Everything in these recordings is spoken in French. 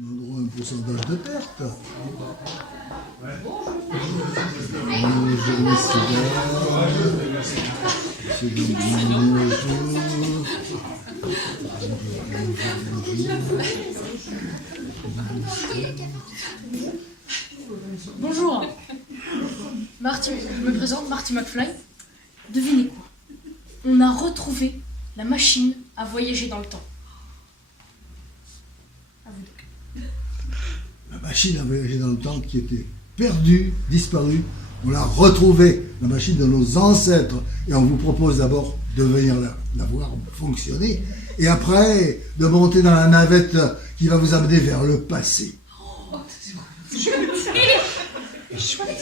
On a droit à un pourcentage de perte. Bonjour, messieurs. Bonjour. Marty, je me présente, Marty McFly. Devinez quoi? On a retrouvé la machine à voyager dans le temps. À vous donc. La machine à voyager dans le temps qui était perdue, disparue, on l'a retrouvée, la machine de nos ancêtres, et on vous propose d'abord de venir la voir fonctionner, et après de monter dans la navette qui va vous amener vers le passé. Ne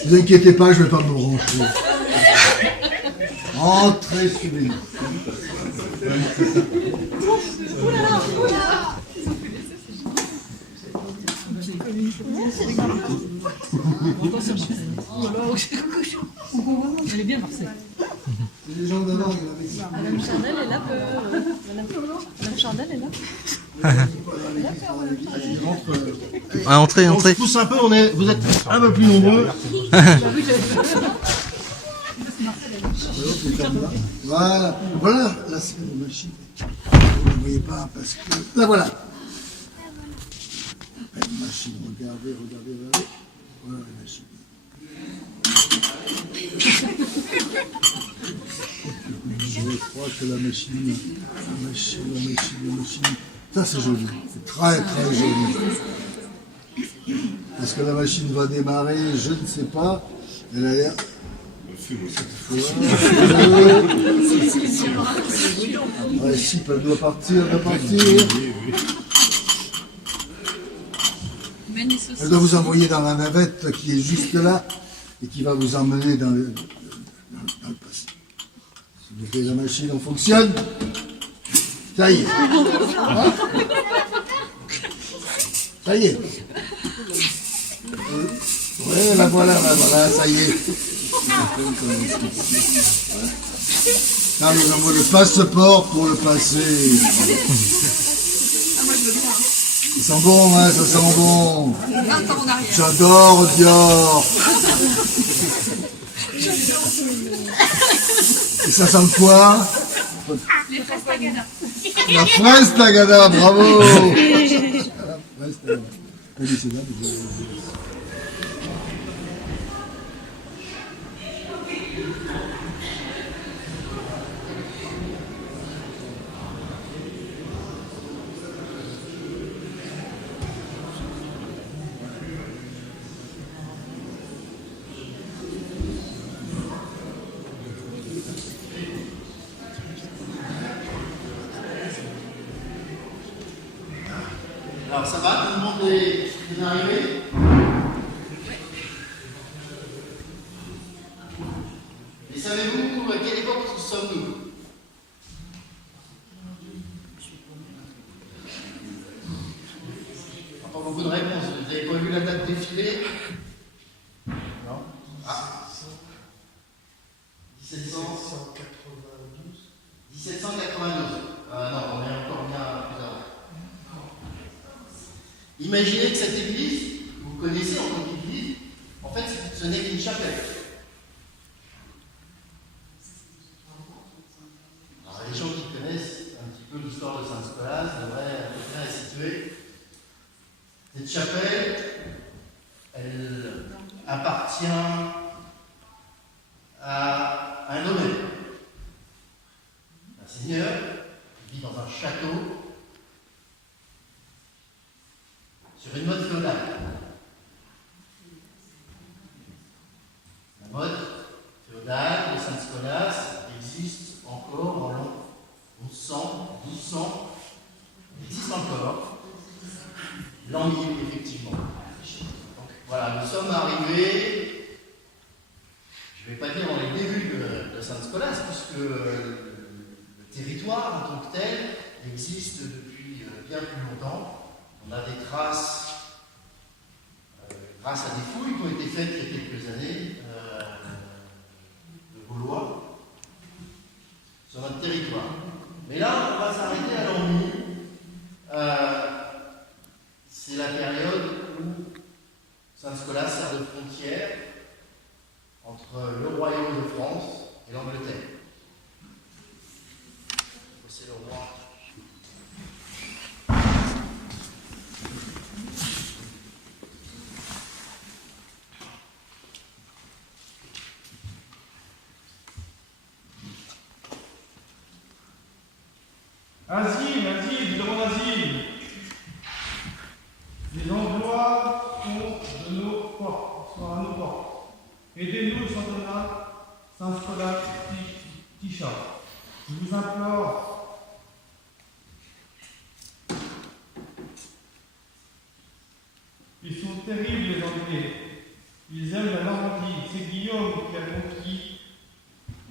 vous inquiétez pas, je ne vais pas me brancher. Entrez, suivez-nous. Elle est bien Marseille. C'est les gens d'avant qui l'avaient dit. Madame Chandel est là. Madame Chandel est là. Entrez. On se pousse un peu, vous êtes un peu plus nombreux. Voilà, voilà, là c'est la machine. Vous ne voyez pas parce que... Là voilà. La machine, regardez. Voilà la machine. Je crois que la machine. Ça c'est joli, c'est très joli. Est-ce que la machine va démarrer? Je ne sais pas. Elle a l'air... Ouais, si, elle doit partir. Elle doit vous envoyer dans la navette qui est juste là et qui va vous emmener dans le passé. Si vous faites la machine, on fonctionne. Ça y est. Ça y est. Ouais, la voilà, ça y est. Là, nous avons le passeport pour le passé. Ils sont bons, hein, ça sent bon. J'adore Dior. Et ça sent quoi? Les fraises Tagada. La fraise Tagada, bravo. La fraise Tagada. Oui, c'est là, Alors ça va, tout le monde est arrivé? Et savez-vous à quelle époque sommes-nous? Enfin, beaucoup de réponses. Vous n'avez pas vu la date défiler? Non? Ah. 1792. Non, on est encore bien plus avant. Imaginez que cette église, vous connaissez en tant qu'église, en fait, ce n'est qu'une chapelle. Alors, les gens qui connaissent un petit peu l'histoire de Saint-Scolas devraient à peu près la situer. Cette chapelle, elle appartient à un nommé, un seigneur qui vit dans un château sur une mode féodale. La mode féodale de Saint-Scolas existe encore en l'an 1100, 1200, elle existe encore. L'an 1000, effectivement. Donc voilà, nous sommes arrivés, je ne vais pas dire dans les débuts de Saint-Scolas, puisque le territoire en tant que tel existe depuis bien plus longtemps. On a des traces, grâce à des fouilles qui ont été faites il y a quelques années, de Gaulois, sur notre territoire. Mais là, on va s'arrêter à l'an 1000. C'est la période Saint-Scolas sert de frontière entre le royaume de France et l'Angleterre. C'est le roi. Asile, asile, demande asile. Les emplois sont de nos portes, sont à nos portes. Aidez-nous, le championnat Saint-Scolas Tichat. Je vous implore. Ils sont terribles, les Anglais. Ils aiment la Normandie. C'est Guillaume qui a conquis.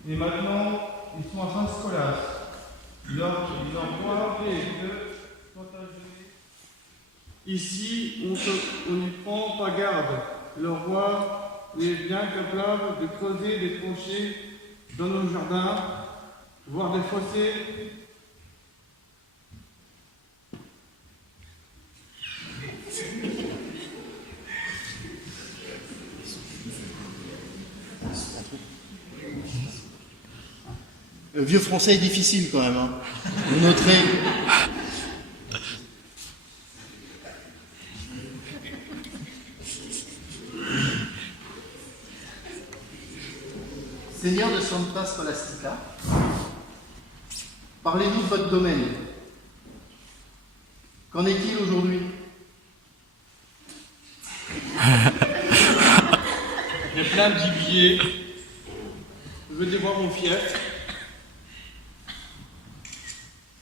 Et maintenant, ils sont à Saint-Scolas. Leur roi est de Plantagenet. Ici, on n'y prend pas garde. Le roi est bien capable de creuser des tranchées dans nos jardins, voire des fossés. Le vieux français est difficile quand même. Hein. Vous noterez. Seigneur de Santa Scholastica, parlez-nous de votre domaine. Qu'en est-il aujourd'hui? J'ai plein de gibier. Je veux dévoir mon fief.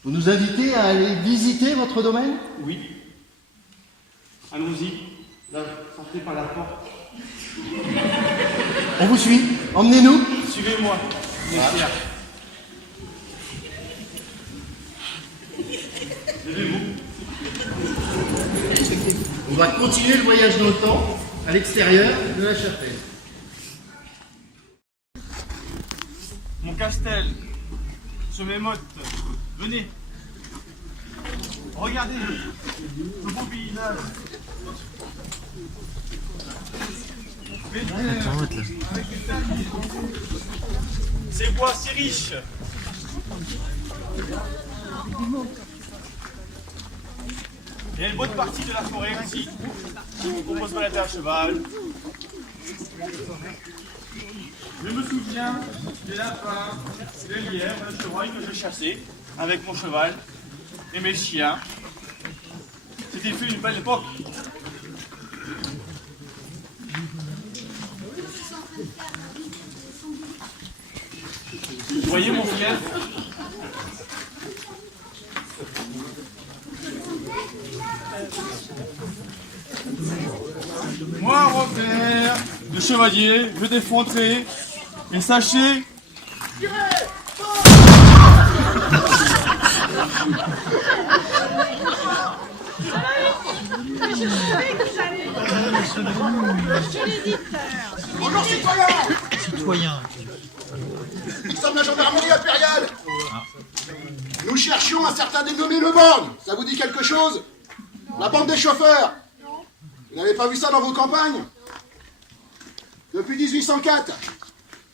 Vous nous invitez à aller visiter votre domaine? Oui. Allons-y. Là, sortez par la porte. On vous suit. Emmenez-nous. Suivez-moi. Messieurs. Levez-vous. On va continuer le voyage dans le temps, à l'extérieur de la chapelle. Mon castel. Je m'émote. Venez. Regardez ce beau paysage. Avec les tailles. Ces bois si riches. Il y a une bonne partie de la forêt ici. On peut se balader à cheval. Je me souviens des lapins, des lièvres, des chevreuils que je chassais avec mon cheval et mes chiens. C'était une belle époque. Vous voyez mon fief? Moi, Robert, le chevalier, je défendrai. Et sachez... Bonjour citoyens. Nous sommes la gendarmerie impériale. Nous cherchions un certain dénommé Le Borgne. Ça vous dit quelque chose? La bande des chauffeurs. Vous n'avez pas vu ça dans vos campagnes? Depuis 1804,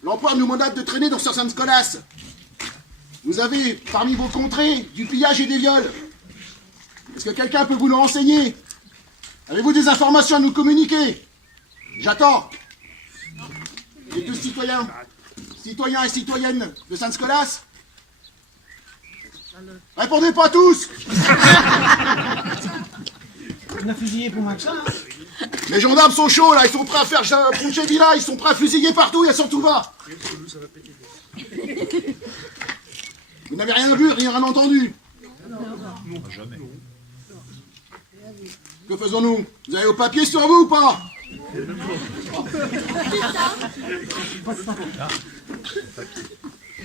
l'empereur nous mandate de traîner dans Saint-Scolas. Vous avez, parmi vos contrées, du pillage et des viols. Est-ce que quelqu'un peut vous le renseigner? Avez-vous des informations à nous communiquer? J'attends. Les deux citoyens et citoyennes de Saint-Scolas? Répondez pas tous. On a fusillé pour Maxin. Les gendarmes sont chauds là, ils sont prêts à faire Ponche Villa, ils sont prêts à fusiller partout, ils sont tout va. Vous n'avez rien vu, rien entendu? Non, jamais. Que faisons-nous? Vous avez vos papiers sur vous ou pas?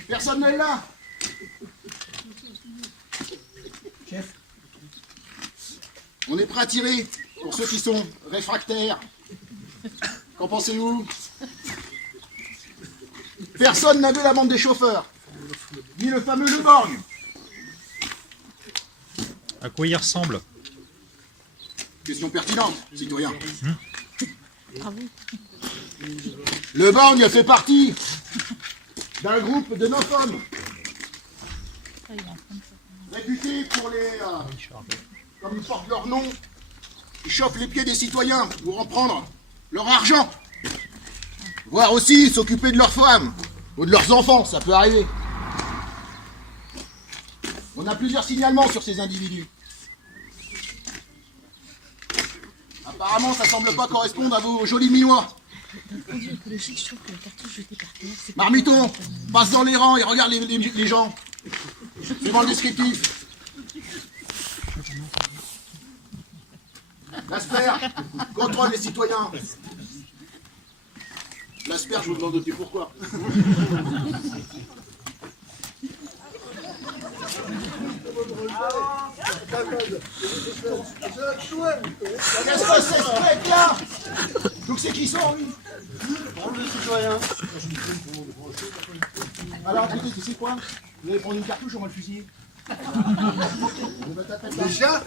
Personne n'est là. Chef. On est prêt à tirer pour ceux qui sont réfractaires. Qu'en pensez-vous? Personne n'a vu la bande des chauffeurs, ni le fameux Le Borgne. À quoi il ressemble? Question pertinente, citoyen. Le Borgne fait partie d'un groupe de 9 hommes réputés pour les... comme ils portent leur nom, ils chopent les pieds des citoyens pour en prendre leur argent. Voire aussi s'occuper de leurs femmes ou de leurs enfants, ça peut arriver. On a plusieurs signalements sur ces individus. Apparemment, ça semble pas correspondre à vos jolis minois. Marmiton, passe dans les rangs et regarde les gens. Suivant le descriptif. L'Asper, contrôle les citoyens. L'Asper, je vous demande aussi pourquoi. Qu'est-ce que c'est ce mec-là? Donc c'est qui sont, lui? Le citoyen. Alors, écoutez, tu sais quoi? Vous allez prendre une cartouche, on va le fusiller. Déjà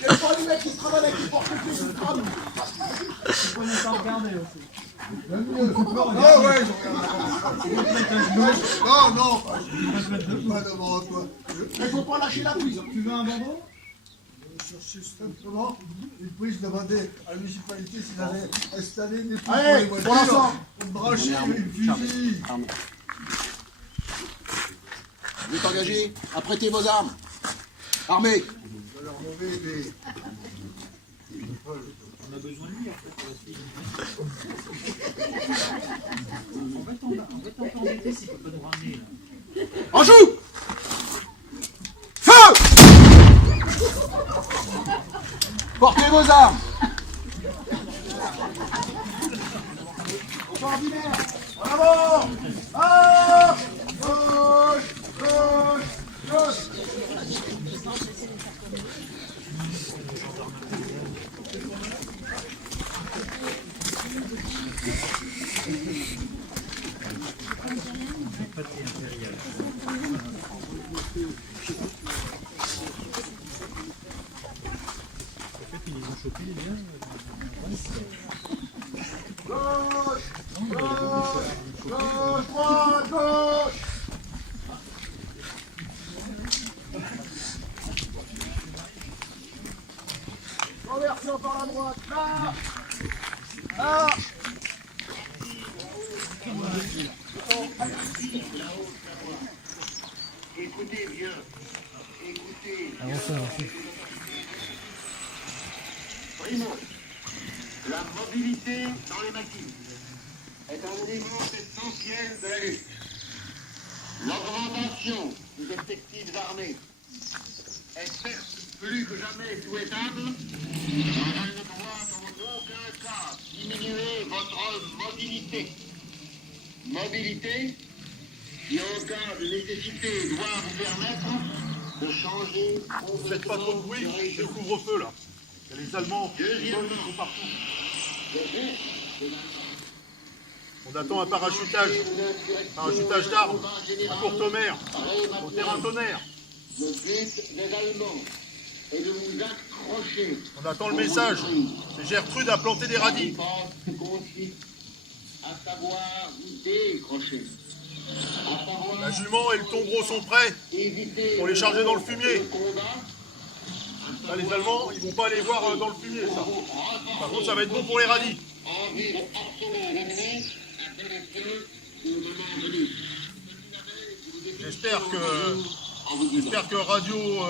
Quel pas les mecs qui se travaillent avec les porte-clés sous le crâne? Il faut ne pas regarder aussi. Ah ouais, non, pas devant toi. Il faut pas lâcher la prise. Tu veux un bonbon? Chercher simplement une prise, demander à la municipalité s'il avait installé des trucs Allez, pour les pour voitures, l'ensemble. pour brancher une fusil. Vous êtes engagés, apprêtez vos armes. Armés. Je vais leur enlever des... On a besoin de lui, en fait. On va t'embêter s'il ne peut pas nous ramener, là. En joue. Feu. Portez vos armes. Ordinaire. En avant. Ah. Gauche. Gauche. Gauche. Gauche. Gauche. Gauche. Droite. Gauche. Conversion par la droite. Là. Là. Écoutez bien, écoutez. Primo, la mobilité dans les maquis est un élément essentiel de la lutte. L'augmentation des effectifs armés est certes plus que jamais souhaitable, mais elle ne doit en aucun cas diminuer votre mobilité. Mobilité qui, en cas de nécessité, doit vous permettre de changer. Faites pas trop de bruit, c'est le couvre-feu là. Il y a les Allemands qui sont partout. On attend un parachutage d'armes, à courte mer, au terrain tonnerre. Le but des Allemands est de vous accrocher. On attend le message. C'est Gertrude a planté des radis. À savoir vous décrocher. La jument et le tombereau sont prêts pour les charger dans le fumier. Là, les Allemands, ils vont pas aller voir dans le fumier, ça. Par contre, ça va être bon pour les radis. J'espère que Radio...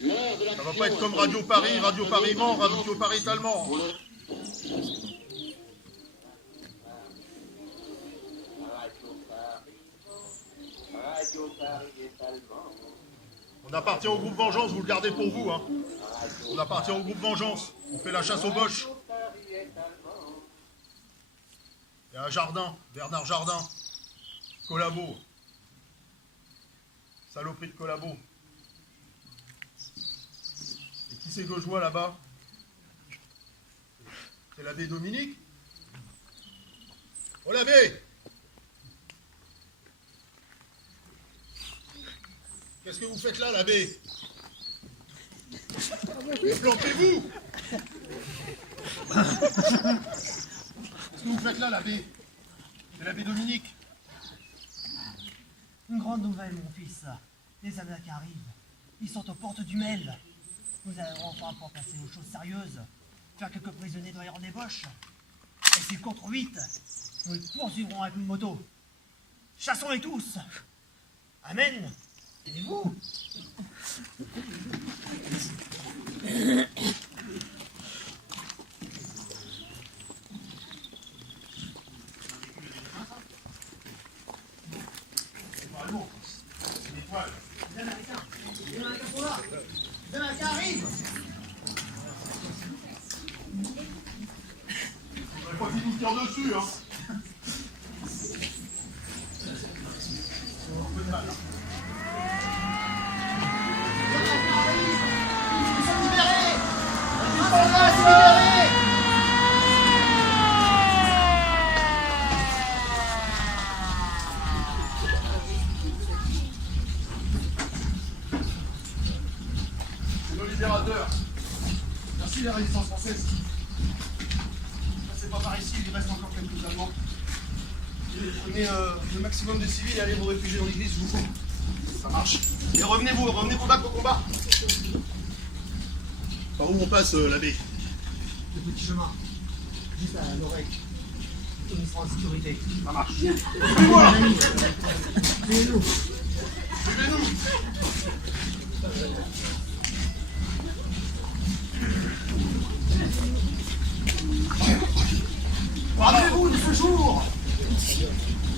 ça va pas être comme Radio Paris Mans, Radio Paris Allemand. On appartient au groupe Vengeance, vous le gardez pour vous, hein. On appartient au groupe Vengeance. On fait la chasse aux boches. Il y a un Jardin, Bernard Jardin. Collabo. Saloperie de Collabo. Et qui c'est que je vois là-bas? C'est l'abbé Dominique? Oh l'abbé! Qu'est-ce que vous faites là, l'abbé? Plantez-vous! Qu'est-ce que vous faites là, l'abbé? C'est l'abbé Dominique. Une grande nouvelle, mon fils. Les attaques arrivent. Ils sont aux portes du Mel. Nous allons enfin pouvoir passer aux choses sérieuses. Faire quelques prisonniers derrière des boches. Et si contre 8, nous les poursuivrons avec une moto. Chassons-les tous. Amen. Aimez-vous? Les Américains arrivent. Il faut qu'ils nous tirent dessus, hein. Ils sont libérés. Ils sont là, c'est libéré. C'est nos libérateurs. Merci la résistance française. C'est pas par ici, il reste encore quelques Allemands. Prenez le maximum de civils et allez vous réfugier dans l'église, vous. Ça marche. Et revenez-vous battre au combat. Par où on passe, l'abbé? Le petit chemin. Juste à l'oreille. On sera en sécurité. Ça marche. Suivez-moi là. Suivez-nous. Suivez-nous. Rappelez-vous de ce jour.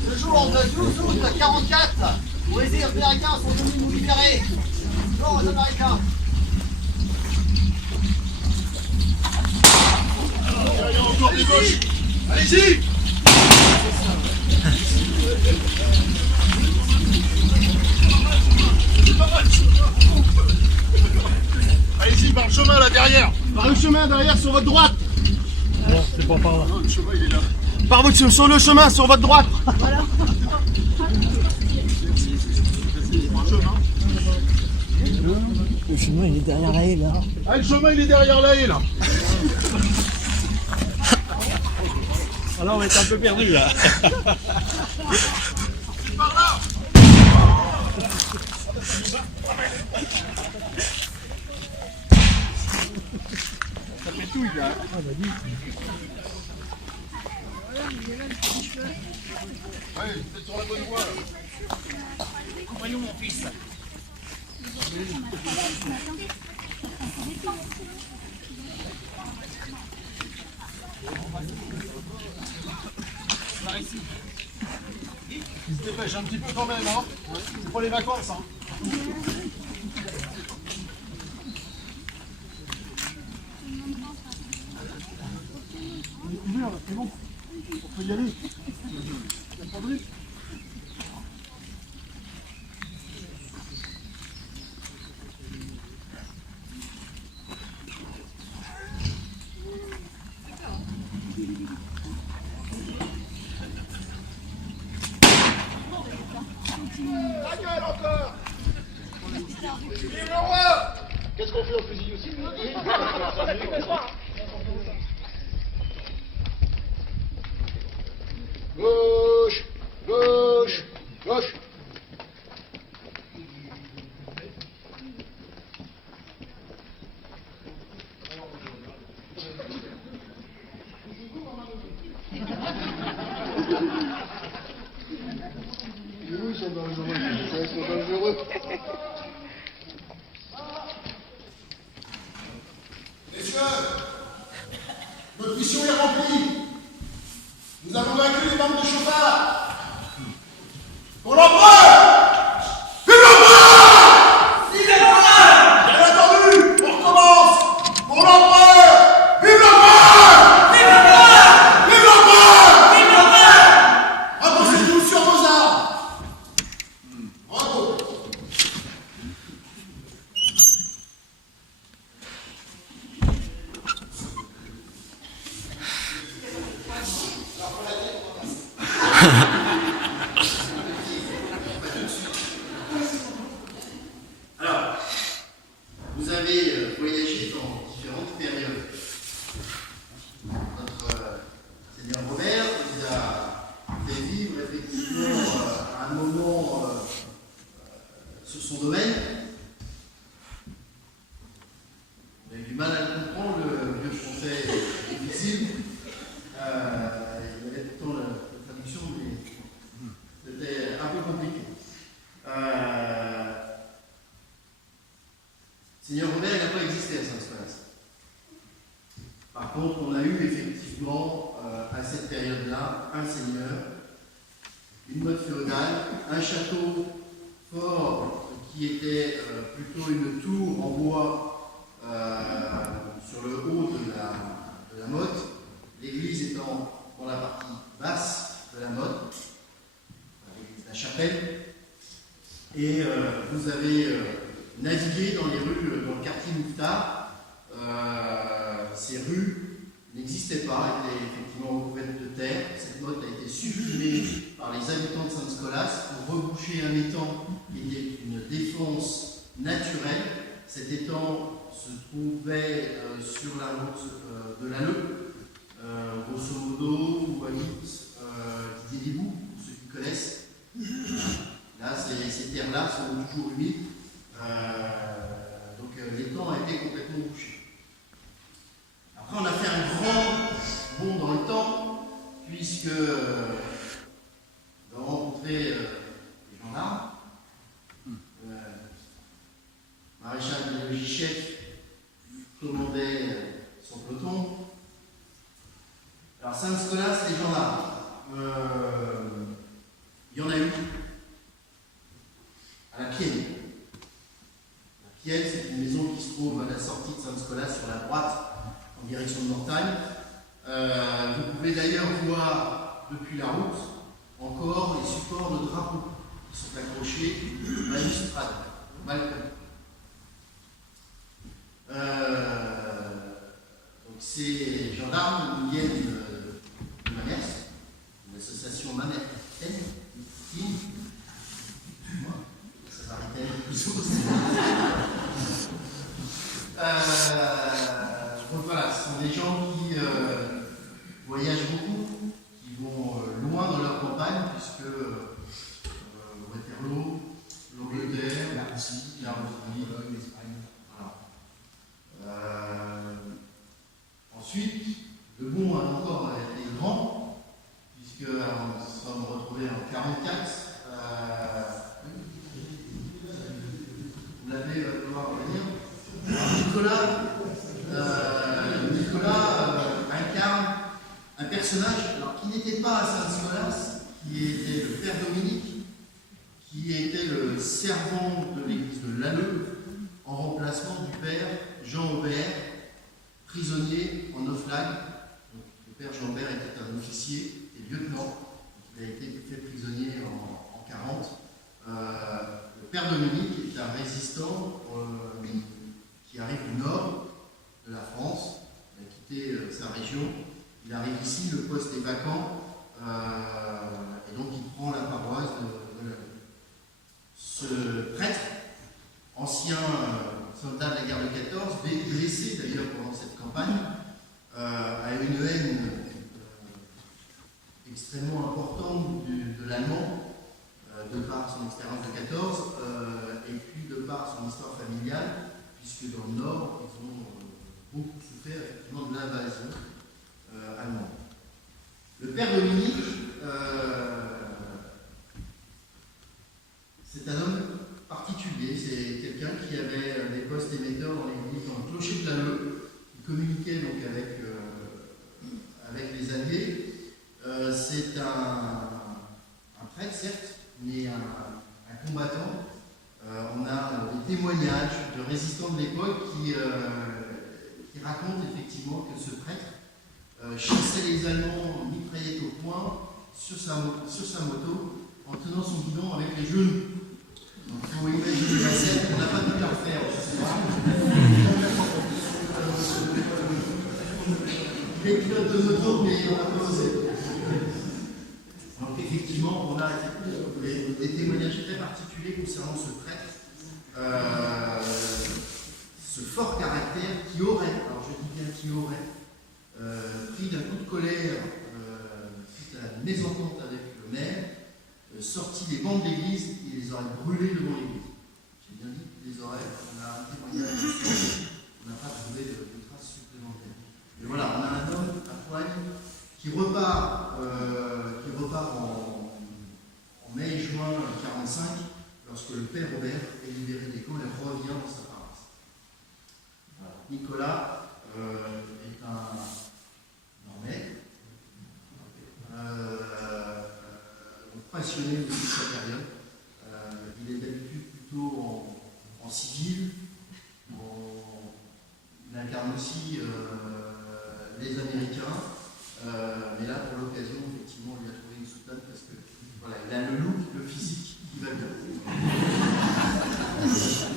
Le jour de 12 août 1944, où les Américains sont venus nous libérer. Non, aux Américains. Il y a encore des gauches. Allez-y. Allez-y, par le chemin là derrière. Par le chemin derrière sur votre droite. Non, c'est pas par là. Le chemin il est là. Sur le chemin sur votre droite. Voilà. Le chemin il est derrière la haie là. Ah, le chemin il est derrière la haie là. Alors on va être un peu perdu là. Par là. Ça fait tout là. Ouais, vous êtes sur la bonne voie là. Comprenons mon fils. Il se dépêche un petit peu quand même, hein. C'est pour les vacances, hein. On est couvert là, c'est bon. On peut y aller. Il n'y a pas de risque. La gueule encore. Vive le roi. Qu'est-ce qu'on fait au fusil aussi? Gauche, gauche, gauche. Ils sont dangereux, ils sont dangereux. Messieurs, notre mission est remplie. Nous avons vaincu les bandes de chauffards. Pour l'empereur! Vive l'empereur! Vive l'empereur! Bien entendu, on recommence! Pour l'empereur! Vive l'empereur! Vive l'empereur! Vive l'empereur! Vive l'empereur! Avancez-vous sur vos armes! Bravo! Alors, vous avez voyagé dans différentes périodes. contre, on a eu effectivement, à cette période-là, un seigneur, une motte féodale, un château fort qui était plutôt une tour en bois sur le haut de la motte, l'église étant dans la partie basse de la motte, l'église de la chapelle, et vous avez navigué dans les rues, dans le quartier Mouffetard. Ces rues n'existaient pas, étaient effectivement recouvertes de terre. Cette motte a été supprimée par les habitants de Saint-Scolas pour reboucher un étang qui était une défense naturelle. Cet étang se trouvait sur la route de l'Alleu, grosso modo, vous voyez, des égouts, pour ceux qui connaissent. Là, ces terres-là sont toujours humides. Donc l'étang a été complètement bouché. Après, on a fait un grand bond dans le temps, puisque on a rencontré les gendarmes, maréchal de logis-chef commandait son peloton. Alors, Saint-Scolas, les gendarmes, il y en a eu à la Pienne. La Pienne, c'est une maison qui se trouve à la sortie de Saint-Scolas sur la droite, en direction de Mortagne. Vous pouvez d'ailleurs voir depuis la route encore les supports de drapeaux qui sont accrochés à la balustrade, au balcon. Donc ces gendarmes viennent de Mamers, une association Mamers-Aquitaine, ça va arrêter plutôt. Donc voilà, ce sont des gens qui voyagent beaucoup, qui vont loin dans leur campagne, puisque Waterloo, l'Angleterre, la Russie, l'Espagne. Voilà. Ensuite, le bond a encore été grand, puisque nous sommes retrouvés en 1944. Vous l'avez pouvoir revenir. Nicolas incarne un personnage alors, qui n'était pas à Saint-Scolas, qui était le père Dominique, qui était le servant de l'église de l'Alleu, en remplacement du père Jean Aubert, prisonnier en Oflag. Le père Jean Aubert était un officier et lieutenant, il a été fait prisonnier en 1940. Le père Dominique est un résistant qui arrive du nord de la France, il a quitté sa région, il arrive ici, le poste est vacant, et donc il prend la paroisse de l'Alleu. Ce prêtre, ancien soldat de la guerre de 14, blessé d'ailleurs pendant cette campagne, a une haine extrêmement importante de l'allemand, de par son expérience de 14, et puis de par son histoire familiale, puisque dans le Nord, ils ont beaucoup souffert effectivement de l'invasion allemande. Le père Dominique, c'est un homme particulier, c'est quelqu'un qui avait des postes émetteurs dans l'église, dans le clocher de l'Alleu, qui communiquait donc avec les alliés. C'est un prêtre, certes, mais un combattant. On a des témoignages de résistants de l'époque qui racontent effectivement que ce prêtre chassait les Allemands mitraillettes au poing sur sa moto en tenant son guidon avec les genoux. Donc il faut imaginer la scène, on n'a pas pu la refaire. Les pilotes de moto, mais on n'a pas osé. Donc effectivement, on a des témoignages très particuliers concernant ce prêtre, ce fort caractère qui aurait, alors je dis bien qui aurait, pris d'un coup de colère suite à la mésentente avec le maire, sorti des bancs de l'église et les aurait brûlés devant l'église. J'ai bien dit les aurait, on a un témoignage, on n'a pas trouvé de traces supplémentaires. Mais voilà, on a un homme à poigne qui repart en mai-juin 1945, lorsque le père Robert est libéré des camps et revient dans sa paroisse. Voilà. Nicolas est un passionné aussi de sa période. Il est d'habitude plutôt en civil. Il incarne aussi les Américains. Mais là, pour l'occasion, effectivement, on lui a trouvé une soutane parce que voilà, il a le look, le physique qui va bien.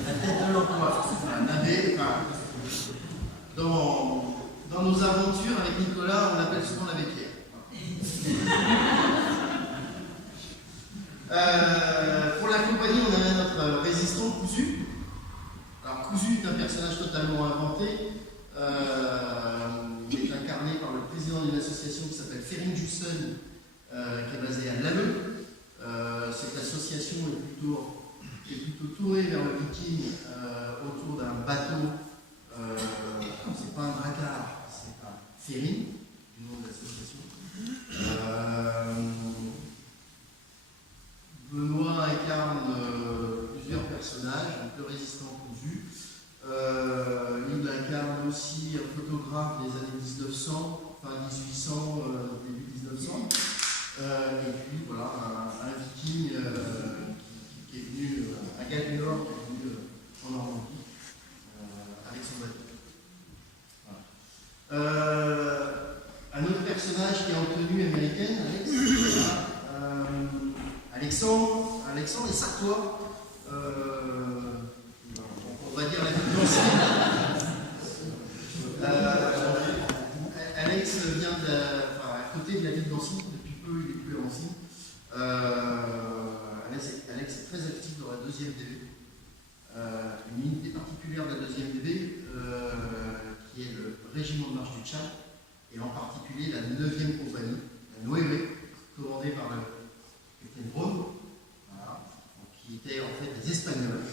La tête de l'emploi. Dans nos aventures avec Nicolas, on l'appelle souvent l'abbé Pierre. Pour l'accompagner, on a notre résistant Cousu. Alors Cousu est un personnage totalement inventé. Il est incarné par le président d'une association qui s'appelle Fering-Jussen, qui est basée à Lammeux. Cette association est plutôt tournée vers le viking autour d'un bateau. C'est pas un dracard, c'est un Fering, du nom de l'association. Benoît incarne plusieurs personnages, donc le résistant Cousu. Il incarne aussi un photographe des années 1900, fin 1800, début 1900. Et puis voilà, un viking qui est venu à Galgenor, qui est venu en Normandie avec son bateau. Voilà. Un autre personnage qui est en tenue américaine, Alexandre est sartois. On va dire la ville d'Ancy. Alex vient à côté de la ville d'Ancy, depuis peu il est plus à Ancy. Alex est très actif dans la 2e DV. Une unité particulière de la 2e DV, qui est le régiment de marche du Tchad, et en particulier la 9e compagnie, la Noévé, commandée par le capitaine Braun, voilà, qui était en fait des Espagnols.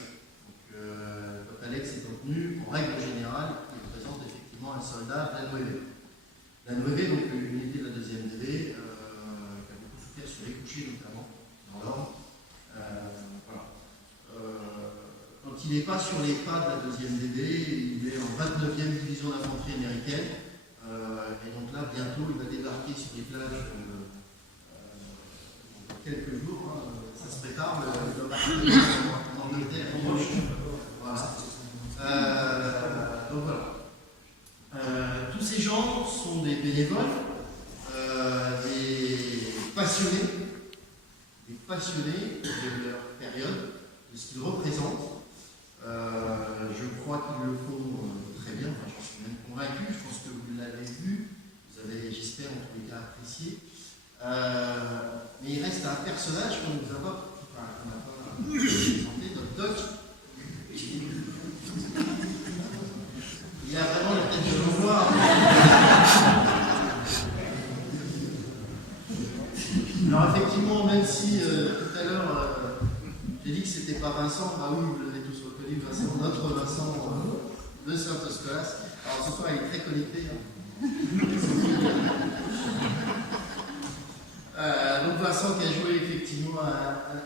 Quand Alex est en tenue, en règle générale, il représente effectivement un soldat de la Noévé. La Noévé, donc une unité de la 2e DV, qui a beaucoup souffert sur les couchers notamment, dans l'ordre. Voilà. Quand il n'est pas sur les pas de la 2e DV, il est en 29e division d'infanterie américaine. Et donc là, bientôt, il va débarquer sur les plages dans quelques jours. Hein, ça se prépare, il va partir en Angleterre. Voilà. Donc voilà. Tous ces gens sont des bénévoles, des passionnés de leur période, de ce qu'ils représentent. Je crois qu'ils le font très bien, enfin, j'en suis même convaincu, je pense que vous l'avez vu, vous avez, j'espère, en tous les cas apprécié. Mais il reste un personnage qu'on n'a pas présenté, notre Doc. Il a vraiment la tête de l'envoi. Alors effectivement, même si tout à l'heure j'ai dit que c'était pas Vincent, bah oui, vous l'avez tous reconnu, Vincent, notre Vincent de Saint-Oscolas. Alors ce soir il est très connecté. Donc Vincent qui a joué effectivement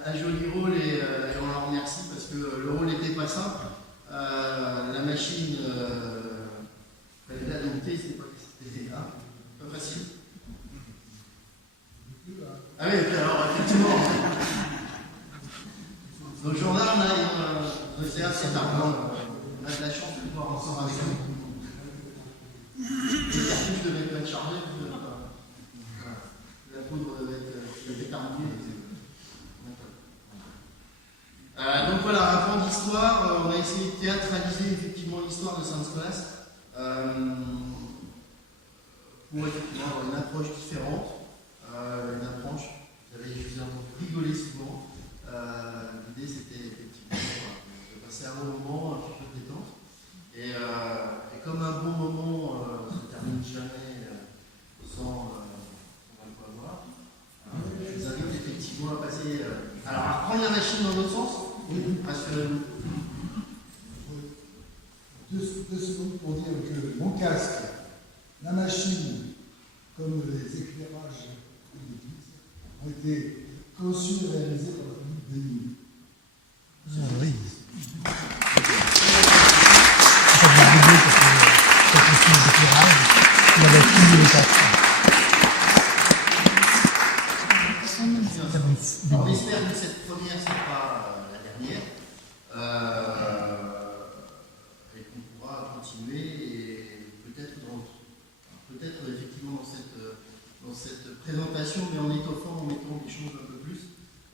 un joli rôle et on l'en remercie parce que le rôle n'était pas simple. La machine, la dompter, c'était pas facile. Ah oui, alors effectivement, nos gendarmes, là, c'est assez tard. On a de la chance de pouvoir ensemble avec eux. Les cartouches devaient pas être chargées, la poudre devait être terminée. Donc voilà, un point d'histoire. On a essayé de théâtraliser effectivement l'histoire de Saint-Scolas pour effectivement avoir une approche différente. Une approche, vous avez rigolé souvent. L'idée c'était effectivement de passer un bon moment, un petit peu de détente. Et comme un bon moment ne se termine jamais sans on va le voir. Je vous invite effectivement à passer. Alors à reprendre la machine dans l'autre sens, parce que. 2 secondes pour dire que mon casque, la machine, comme les éclairages ont été conçus et réalisés par la famille Denis. Oui. La batterie de l'état. Alors, on espère que cette première, ce n'est pas la dernière, et qu'on pourra continuer, et peut-être effectivement dans cette présentation, mais en étoffant, en mettant des choses un peu plus,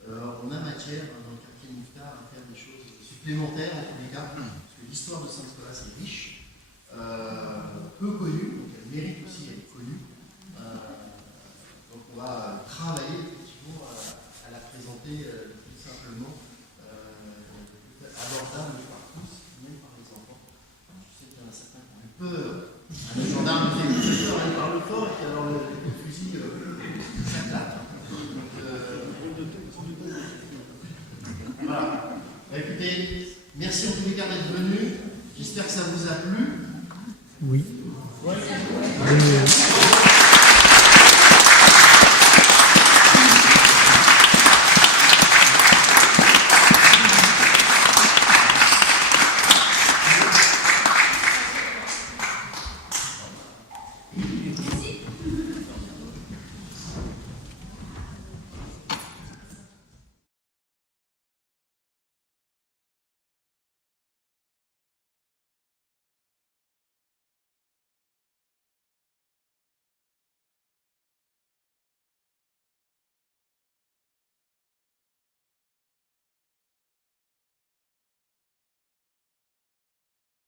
on a matière dans le quartier Mouffetard à faire des choses supplémentaires en tous les cas, parce que l'histoire de Saint-Nicolas est riche, peu connue, donc elle mérite aussi d'être connue. Donc on va travailler effectivement à la présenter plus simplement, abordable par tous, même par les enfants. Je sais qu'il y en a certains qui ont eu peur. Un gendarme qui fait peur aller par le fort et puis alors le fusil s'attaque. Voilà. Bah, écoutez, merci en tous les cas d'être venus. J'espère que ça vous a plu. Oui.